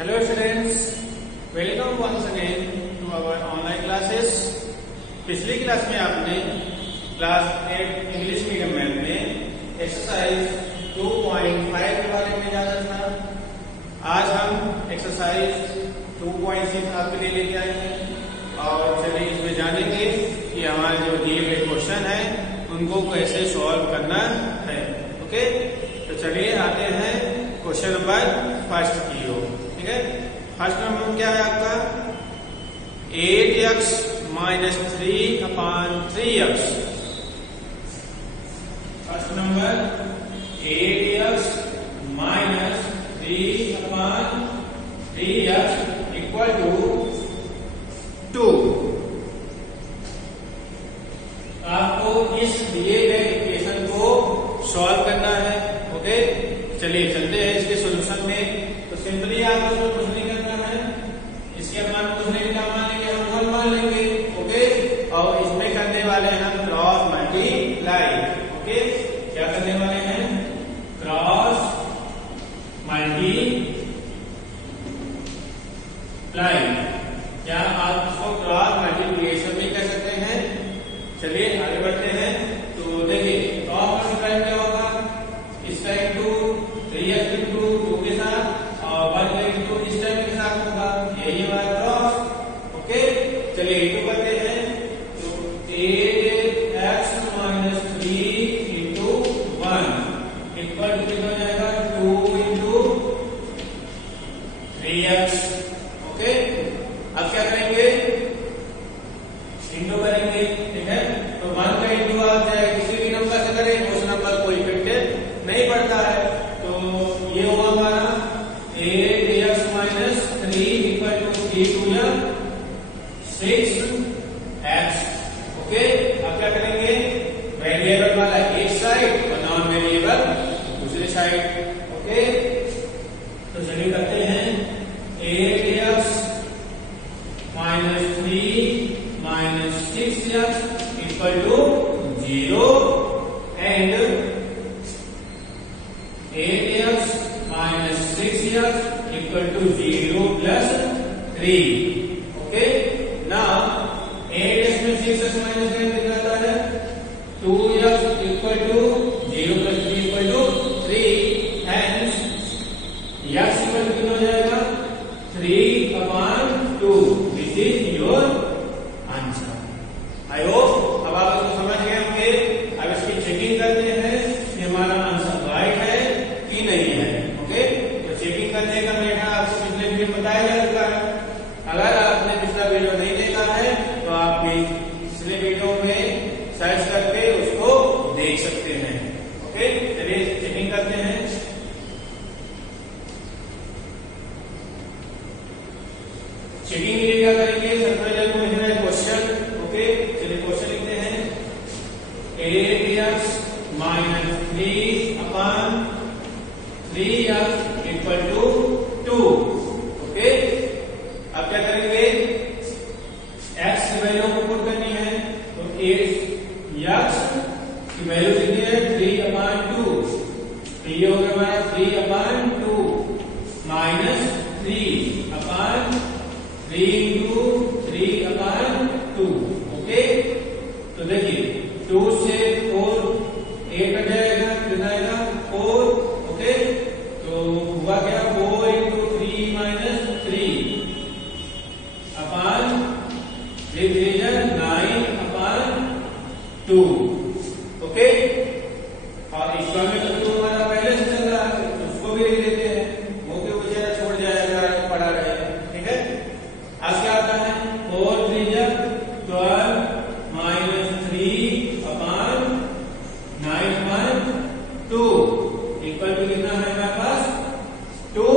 Hello students, welcome once again to our online classes. पिछली class में आपने class 8 English medium math में exercise 2.5 के बारे में जाना था। आज हम एक्सरसाइज 2.6 आपके लिए लेके आए हैं और चलिए इसमें जानेंगे कि हमारे जो दिए गए क्वेश्चन है उनको कैसे सॉल्व करना है। ओके, तो चलिए आते हैं क्वेश्चन नंबर फर्स्ट की ओर। ठीक है, फर्स्ट नंबर क्या है आपका 8x minus 3/3x। First number 8x minus 3/3x equal to 2। आपको इस दिए गए इक्वेशन को सॉल्व करना है। ओके, चलिए चलते हैं इसके सॉल्यूशन में। तो सिंपली आपको कुछ नहीं करना है, इसके मान कुछ नहीं का मान लेंगे, हम वन मान लेंगे। ओके, और इसमें करने वाले हैं हम क्रॉस मल्टीप्लाई। ओके, क्या करने वाले हैं क्रॉस मल्टीप्लाई। क्या आप इसको क्रॉस मल्टीप्लिकेशन भी कह सकते हैं। चलिए आगे बढ़ते हैं। तो देखिए क्रॉस मल्टीप्लाई क्या होगा, इस टाइम टू 3x इंटू 2 के साथ और 1 इंटू इस टाइम के साथ होगा, यही हमारा क्रॉस। ओके, चलिए इंटू करते हैं। तो 8x minus 3 into 1 equal to कितना हो जाएगा 2 इंटू 3x। ओके, अब क्या करेंगे इंटू करेंगे। ठीक है, तो 1 का इंटू आप चाहे किसी भी नंबर से करें, उस नंबर को इफेक्ट नहीं पड़ता है। तो ये होगा हमारा 8x minus 3 equal to 3 2 6x। Okay, अब क्या करेंगे वेरिएबल वाला एक साइड और नॉन वेरिएबल दूसरी साइड। ओके, तो चलिए करते हैं 8x minus 3 minus 6x equal to 0 and 8x minus 6x equal to 0 plus 3. Okay, now 8x में 6x minus 10 कितना आता है 2x equal to 0 plus 3 equal to 3, hence x equal to कितना हो जाएगा 3/2। This is your answer. I hope अब आप इसको समझ गए होंगे। अब इसकी चेकिंग करते हैं कि हमारा आंसर राइट है कि नहीं है। ओके, तो चेकिंग करने का मेथड आपको पिछले वीडियो में बताया जा चुका है। अगर आपने पिछला वीडियो नहीं देखा है तो आप पिछले वीडियो में सर्च करके उसको देख सकते हैं। ओके, चलिए चेकिंग करते हैं। चेकिंग के लिए क्या करेंगे, सबसे पहले आपको लिखना है क्वेश्चन। ओके, चलिए क्वेश्चन लिखते हैं 8x minus 3/3x equal to 2। Okay, अब क्या करेंगे x की वैल्यू को पुट करनी है। तो x की वैल्यू कितनी है 3/2। तो ये हो गया हमारा 3/2 माइनस 3/3 इंटू 3/2। ओके, तो देखिए 2 से 4 8 कट जाएगा, कितना आएगा 4। ओके, तो हुआ क्या 4 इंटू 3 माइनस 3 अपॉन 9/2। ओके, और इसका में तो हमारा पहले से चल रहा है, उसको भी लिख लेते हैं, वो के बजाय छोड़ जाएगा पड़ा रहेगा। ठीक है, आज क्या आता है 4 3 12 माइनस 3 अपॉन 9/2 इक्वल टू कितना है हमारे पास 2।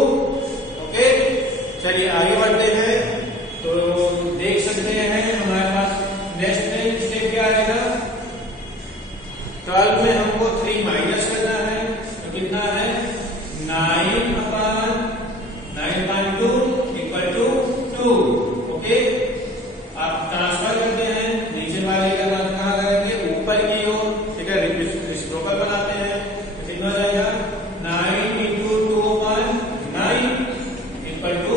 ओके, चलिए आगे बढ़ते हैं। तो देख सकते हैं हमारे पास नेक्स्ट स्टेप क्या आएगा, 12 में हमको 3 माइनस करना है। तो कितना है 9/2 इक्वल टू 2। ओके, आप ट्रांसफर करते हैं, नीचे वाले का कहाँ करेंगे ऊपर की ओर। ठीक है, रेसिप्रोकल बनाते हैं। तो कितना हो जाएगा 9 इंटू 2/9 इक्वल टू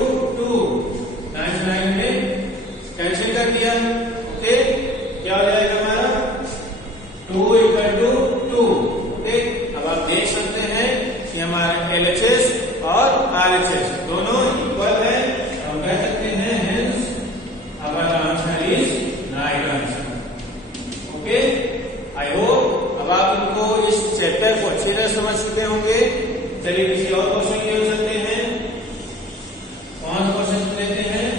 LHS और RHS दोनों इक्वल है, हम कह सकते हैं हेंस हमारा answer is right answer. Okay, I hope अब आप इनको इस चैप्टर को अच्छी तरह समझ चुके होंगे। चलिए किसी और क्वेश्चन की ओर चलते हैं। कौन क्वेश्चन लेते हैं?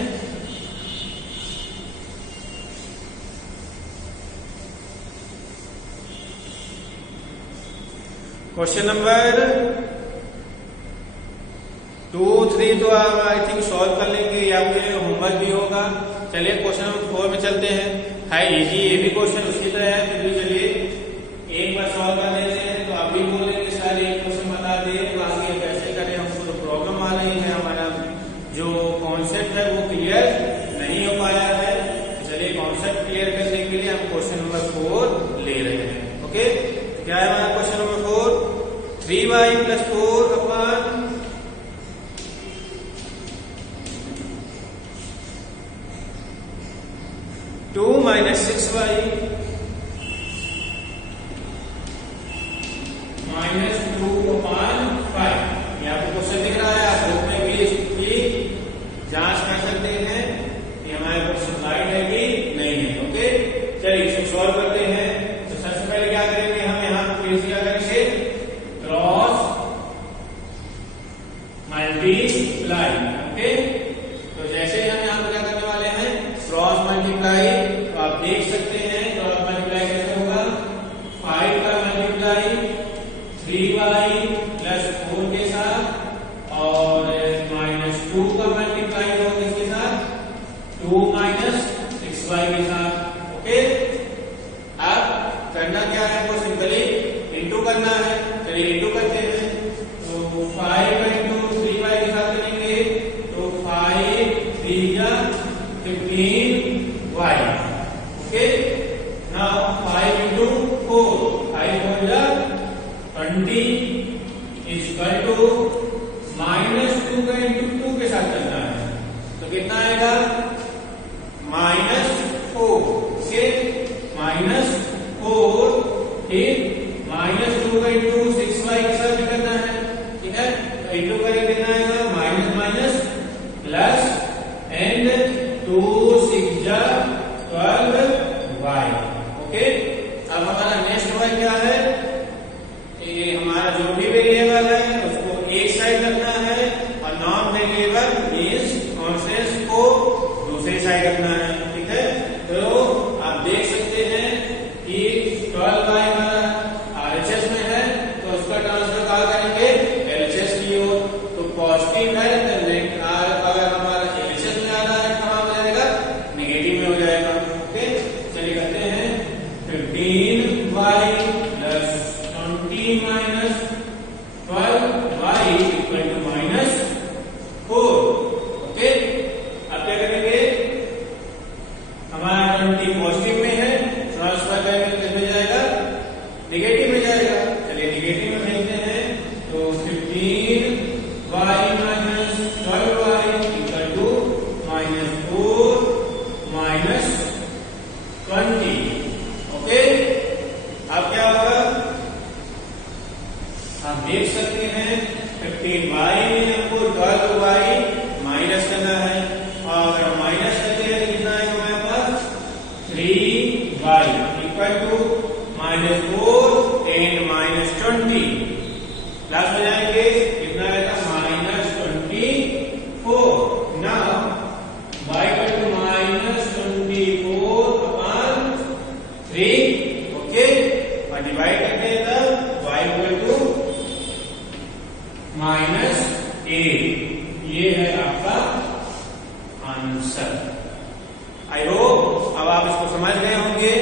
क्वेश्चन नंबर 2, 3 तो आप आई थिंक सॉल्व कर लेंगे, या आपके लिए होमवर्क भी होगा। चलिए क्वेश्चन नंबर 4 में चलते हैं। है इजी, ये भी क्वेश्चन उसी तरह है, फिर भी चलिए एक बार सॉल्व कर लेते हैं। तो आप भी बोलेंगे सारे एक क्वेश्चन बता दे, तो आगे कैसे करें, हमको तो प्रॉब्लम आ रही है, हमारा जो कॉन्सेप्ट है वो क्लियर नहीं हो पाया है। चलिए कॉन्सेप्ट क्लियर करने के लिए हम क्वेश्चन नंबर 4 ले रहे हैं। ओके, क्या है हमारा question number 4? 3y + 4 upon 2 - 6y - 2 upon 5। ये आपको क्वेश्चन दिख रहा है, आप बुक में भी इसकी जांच कर सकते हैं कि हमारे क्वेश्चन राइट है कि नहीं है। ओके, चलिए इसको सॉल्व करते हैं। तो सबसे पहले क्या करेंगे, हम यहाँ फिर से क्या करेंगे, क्रॉस मल्टीप्लाई। ओके, तो जैसे ही हम यहाँ पर क्या करने वाले हैं, क्रॉस मल्टीप्लाई, तो आप देख सकते हैं क्रॉस मल्टीप्लाई कैसे होगा। 5 का मल्टीप्लाई 3y + 4 के साथ, और -2 का मल्टीप्लाई होगा इसके साथ 2 - 6y के साथ। ओके, अब करना क्या है, आपको सिंपली इंटू करना है। चलिए इंटू करते हैं। तो 5 × 3y के साथ करेंगे, तो 5 × 3 = 15y। Okay, now 5 × 4, 5 × 4 = 20 equal to -2 का इंटू 2 के साथ करना है, तो कितना आएगा, -4। ओके, -4, फिर -2 का इंटू 6y के साथ भी करना है। ठीक है, तो इंटू करेंगे कितना आएगा, minus plus and 2 × 6 = 12y। Okay, अब हमारा नेक्स्ट y क्या है, ये हमारा जो भी वेरिएबल है उसको एक साइड रखना है, और नॉन वेरिएबल मींस कॉन्स्टेंट को दूसरी साइड रखना है। ठीक है, तो आप देख सकते हैं कि 12y हमारा RHS में है, तो उसका ट्रांसफर कहाँ करेंगे, LHS की ओर। तो पॉजिटिव है, अगर हमारा LHS में आ रहा है कहाँ हो जाएगा, नेगेटिव में हो जाएगा। ओके, चलिए करते हैं 15y + 20 - 12y = -4। ओके, अब क्या करेंगे, हमारा 20 पॉजिटिव में है, ट्रांसफर करेंगे किस में जाएगा, नेगेटिव में जाएगा। चलिए नेगेटिव में भेजते हैं, तो 15y - 12y = -4 - 20। ओके, अब क्या होगा, आप देख सकते हैं 15y में हमको 12y माइनस करना है, और अगर हम माइनस करते हैं तो कितना आएगा हमारे पास, 3y = -4 एंड -20 प्लस हो जाएंगे, कितना आएगा, -24। Now y = -24 upon 3। ओके, और डिवाइड करते हैं तब y = -8। ये है आपका आंसर। आई होप अब आप इसको समझ गए होंगे।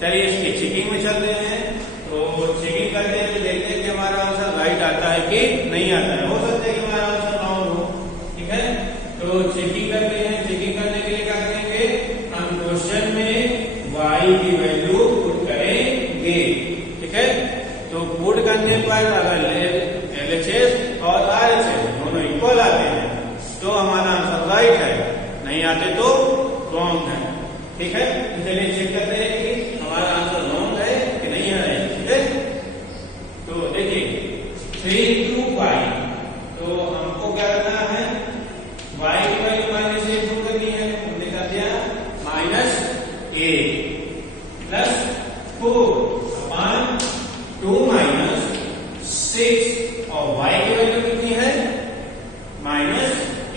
चलिए इसकी चेकिंग में चलते हैं। तो चेकिंग करते हैं तो देखते हैं कि हमारा आंसर राइट आता है कि नहीं आता है। हो सकता है कि हमारा आंसर रॉन्ग हो। ठीक है, तो चेकिंग करते हैं। चेकिंग करने के लिए क्या करेंगे, हम क्वेश्चन में y की वैल्यू पुट करेंगे। ठीक है, तो पुट करने पर अगर LHS और RHS दोनों इक्वल आते हैं तो हमारा आंसर राइट है, नहीं आते तो रॉन्ग है। ठीक है, चलिए चेक करते हैं कि हमारा आंसर रॉन्ग है कि नहीं है। ठीक है, तो देखिए 3 × 5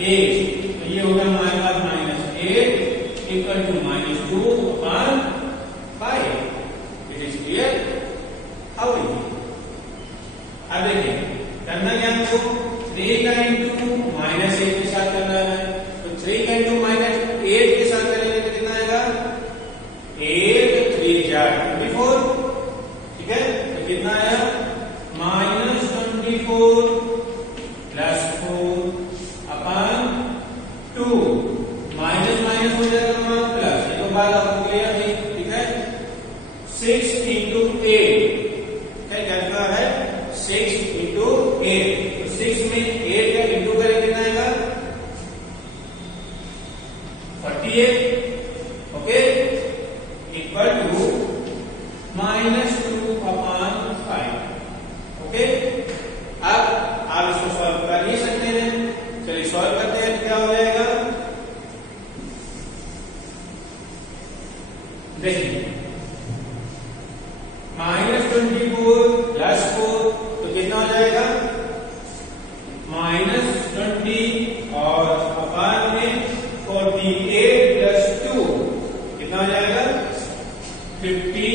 8, तो ये होगा हमारे पास -8 equal to -2/5। It is clear? How is it? अब देखिए करना क्या हमको, 3 का इंटू -8 के साथ करना है, तो 3 का इंटू -8 के साथ करेंगे तो कितना आएगा, 8 3 4 24, ठीक है? तो कितना आया, -24 प्लस 4/2, माइनस माइनस हो जाएगा हमारा प्लस, ये तो बात आपको क्लियर थी, ठीक है? 6 इंटू 8, क्या क्या है, 6 इंटू 8, तो 6 में 8 का इंटू करें कितना आएगा, 48, ओके, इक्वल टू -2/5, ओके। अब आप इसको सॉल्व कर ही सकते हैं, चलिए सॉल्व करते हैं, क्या हो जाएगा, देखिए -24 प्लस 4, तो कितना हो जाएगा, -20 और अपान में 48 प्लस 2 कितना हो जाएगा, 50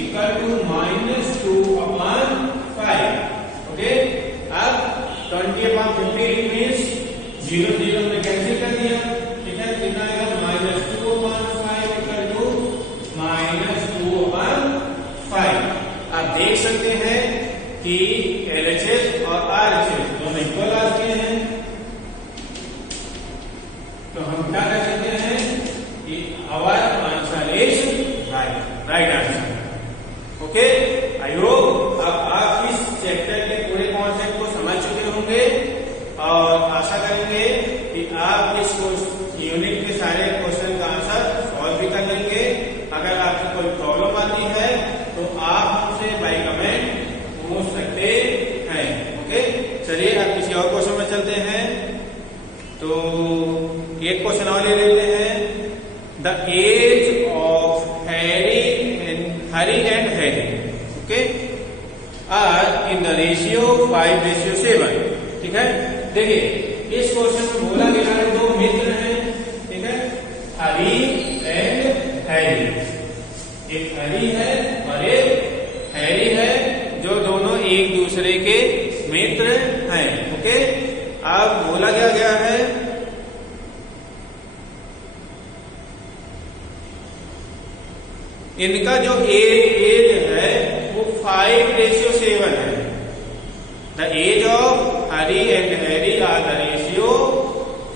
इक्वल टू -2/5, ओके। अब 20/50 मीन्स 0 0 में कैंसिल कर दिया, ठीक है, कितना आएगा, -2/5 इक्वल टू -2/5। आप देख सकते हैं कि LHS और RHS दोनों इक्वल आ चुके हैं, तो हम क्या कर सकते हैं कि our answer is right answer, okay. I hope अब आप इस चैप्टर के पूरे कॉन्सेप्ट को समझ चुके होंगे और आशा करेंगे कि आप इस यूनिट के सारे क्वेश्चन का आंसर सॉल्व भी कर लेंगे। अगर आपको कोई प्रॉब्लम आती है तो आप हमसे बाय कमेंट पूछ सकते हैं, ओके। चलिए अब किसी और क्वेश्चन में चलते हैं, तो एक क्वेश्चन और ले लेते हैं, the age of Harry and Harry, okay, are in the ratio 5:7, ठीक है। देखिए इस क्वेश्चन में बोला गया है दो मित्र हैं, ठीक है, हरी एंड हैरी, एक हरी है और एक हैरी है, जो दोनों एक दूसरे के मित्र हैं, ओके। अब बोला गया है इनका जो एज है वो 5:7 है। The age of Hari and Harry are the ratio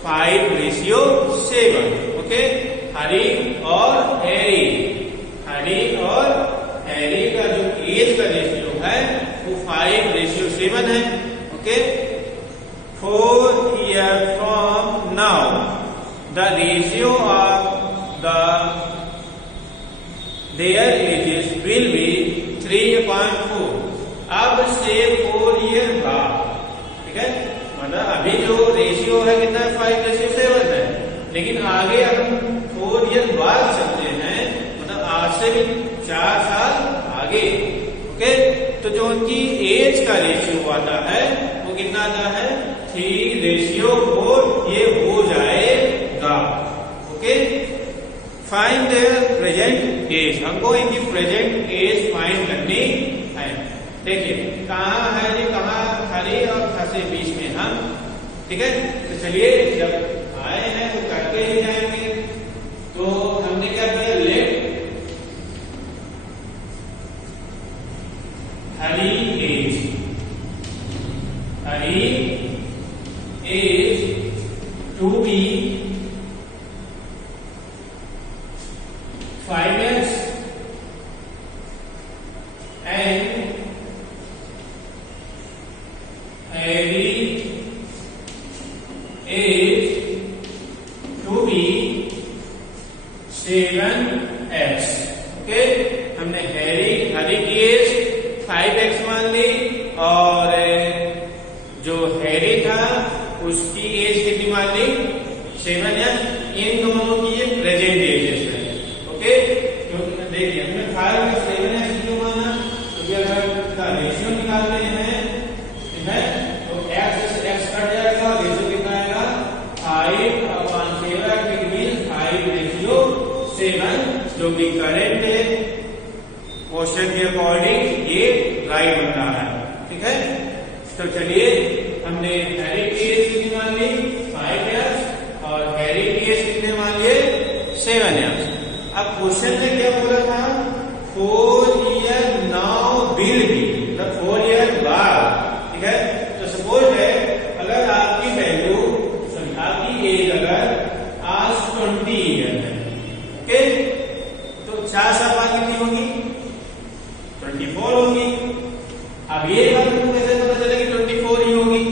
5:7, okay. Hari और हैरी का जो एज का रेशियो है वो 5:7 है, okay. 4 years from now the ratio of their ages will be 3/4। अब से 4 ईयर बाद, ठीक है, मतलब अभी जो रेशियो है कितना, 5:7 है, लेकिन आगे हम 4 ईयर बाद चलते हैं, मतलब आज से भी 4 साल आगे, ओके। तो जो उनकी एज का रेशियो आता है वो कितना आता है, 3:4, ये हो जाएगा, okay. Find their present age, हमको इनकी प्रेजेंट एज फाइंड करनी है। देखिए कहाँ है जी, कहाँ हरी और खसे बीच में हम, ठीक है। तो चलिए जब आए हैं तो करके ही जाएंगे। तो हमने क्या किया, let Harry age to be 5 years and Harry age to be 7x, okay. हमने हरी की एज 5x मान ली और जो हैरी था उसकी एज कितनी मान ली, 7x। इन दोनों की ये प्रेजेंट एजेस है, ओके। क्योंकि देखिए हमने 5 में 7x क्यों माना, क्योंकि अगर इसका रेशियो निकाल रहे हैं, ठीक है, तो x से x कट जाएगा, रेशियो कितना आएगा, 7 जो कि करेंट है क्वेश्चन के अकॉर्डिंग ये राइट बन रहा है। ठीक है, तो चलिए हमने हैरी पीएस कितनी मान ली 5 इयर्स और हैरी पीएस कितने मान लिए 7 इयर्स। अब क्वेश्चन में क्या बोला था 4 ईयर नाउ विल बी, मतलब 4 ईयर बाद। ठीक है, तो सपोज है अगर आपकी वैल्यू आपकी एज अगर आज 20 ईयर है, ओके, तो 4 साल बाद कितनी होगी 24 होगी। अब ये बात हमको कैसे पता चलेगी 24 ही होगी?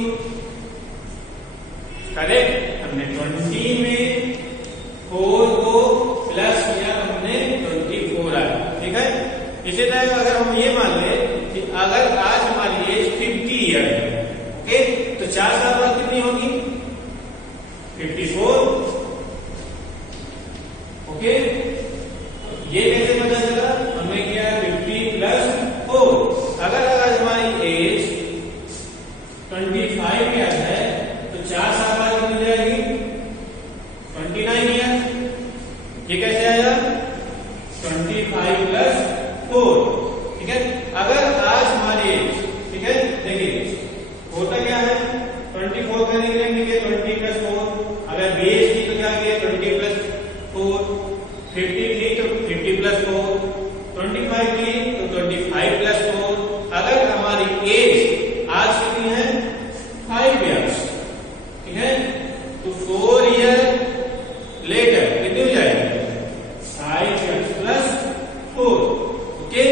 करेक्ट, हमने 20 में 4 को प्लस किया, हमने 24 आया। ठीक है, इसी तरह अगर हम ये मान ले कि अगर आज हमारी एज 50 ईयर है, ओके, तो 4 साल बाद कितनी होगी 54। ओके, ये कैसे पता चला? हमने किया 50 प्लस 4। अगर आज हमारी एज 25 ईयर है तो 4 साल बाद कितनी जाएगी 29 ईयर। ये कैसे आया 25 प्लस 4। ठीक है, अगर आज हमारी एज, ठीक है, देखिए होता क्या है 24 करने के लिए लिखे 20 प्लस 4, अगर 20 की तो क्या किया 20 प्लस 4, 50 थी तो 50 प्लस 4, 25 थी तो 25 प्लस 4। अगर हमारी एज आज कितनी है 5 इयर्स, ठीक है, तो 4 ईयर लेटर कितनी हो जाएगी 5 इयर्स प्लस 4। ओके,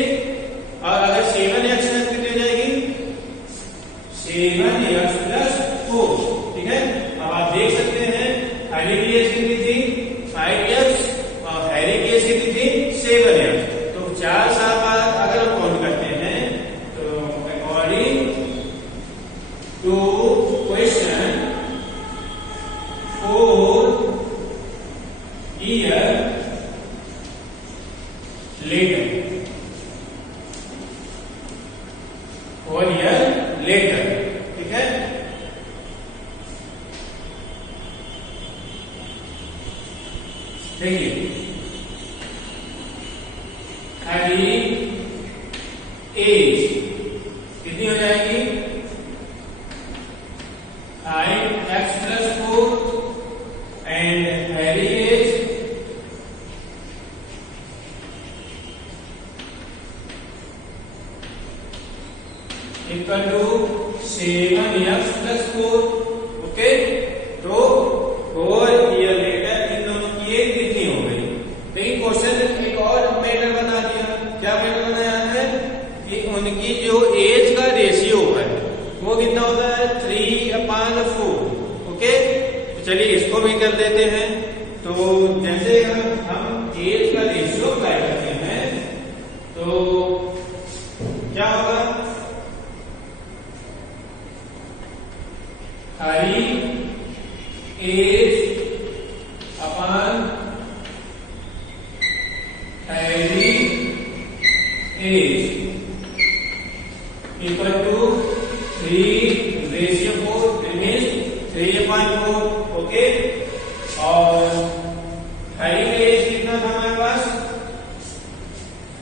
और अगर 7 इयर्स कितनी हो जाएगी 7 इयर्स प्लस 4। ठीक है, अब आप देख सकते हैं हैरी की एज कितनी थी 5 इयर्स और हैरी की एज कितनी थी 7 इयर्स। तो 4 साल बाद अगर हम काउंट करते हैं तो according to question 4 year later, 4 year later. ठीक है, देखिए हैरी एज कितनी हो जाएगी 5x plus 4 and Harry age equal to 7x plus 4। Okay, तो 4 ईयर लेटर इन दोनों की एज कितनी हो गई? लेकिन क्वेश्चन एक और मैटर बता दिया। क्या मैटर बनाया है कि उनकी जो एज का रेशियो है वो कितना होता है 3/4। ओके, तो चलिए इसको भी कर देते हैं। तो जैसे हम एज का रेशियो अप्लाई करते हैं तो क्या होगा Harry age upon Harry age equal to 3/4 means 3/4। Okay, और हैरी का एज कितना था हमारे पास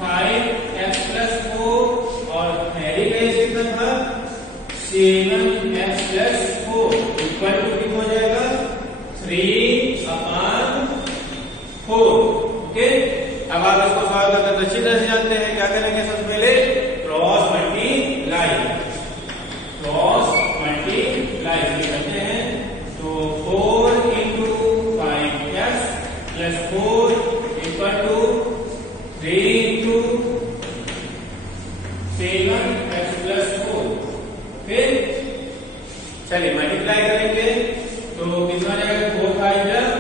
5x प्लस 4 और हैरी का एज कितना था 7x प्लस 4 इक्वल टू कितना हो जाएगा 3/4। ओके, अब आप इसको सॉल्व करना तो अच्छी तरह से जानते हैं। क्या करेंगे सबसे पहले क्रॉस मल्टीप्लाई करते हैं। तो 4 into 5x plus 4 equal to 3 into 7x plus 4। फिर चलिए मल्टीप्लाई करेंगे तो कितना जाएगा 4 5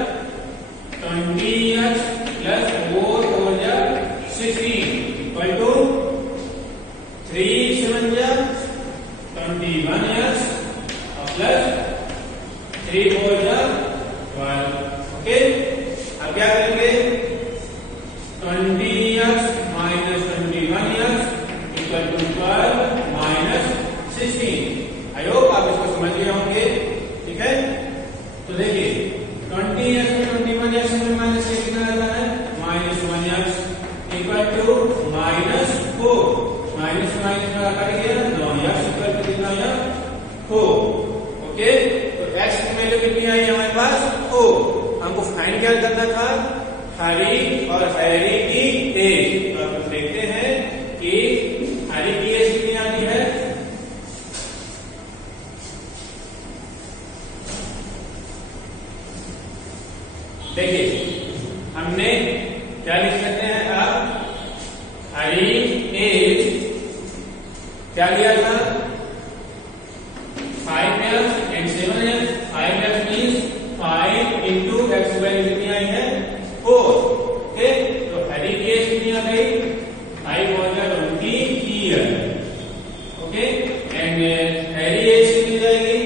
20x plus 4 4 16 equal to 3 7 21x plus 3 4 12। Okay, अब क्या करेंगे 20x minus 21x equal to 12 minus 16। I hope आप इसको समझ गए होंगे। ठीक है, तो देखिए 20x में 21x में माइनस कितना रहता है कितना कट गया 9, x इक्वल टू कितना आया 4। ओके, तो x की वैल्यू कितनी आई हमारे पास 4। हमको फाइंड क्या करना था, हरी और हैरी की एज। तो अब देखते हैं कि हरी की एज कितनी आती है। देखिए हमने क्या लिख सकते हैं, अब हरी एज क्या लिया था 5x and 7x। 5x means 5 into x value कितनी आई है 4। ओके, तो हरी की एज कितनी आ गई 5 हो गया 20 year. Okay, and Harry age कितनी जाएगी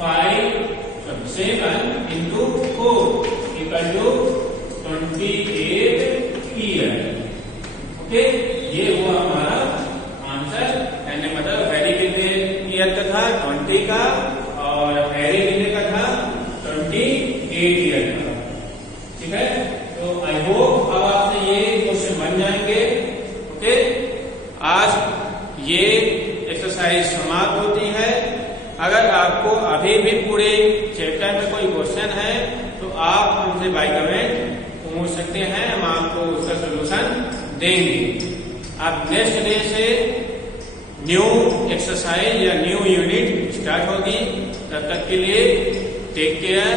7 into 4 equal to 28 year. Okay, ये हुआ हमारा आंसर। यानी मतलब हैरी कितने ईयर का था 20 का, और हैरी कितने का था 28 ईयर का। ठीक है, तो आई होप अब आपसे ये क्वेश्चन बन जाएंगे। ओके, आज ये एक्सरसाइज समाप्त होती है। अगर आपको अभी भी पूरे चैप्टर में कोई क्वेश्चन है तो आप हमसे बाय कमेंट पूछ सकते हैं, हम आपको उसका सोल्यूशन देंगे। आप नेक्स्ट डे से न्यू एक्सरसाइज या न्यू यूनिट स्टार्ट होगी। तब तक के लिए टेक केयर।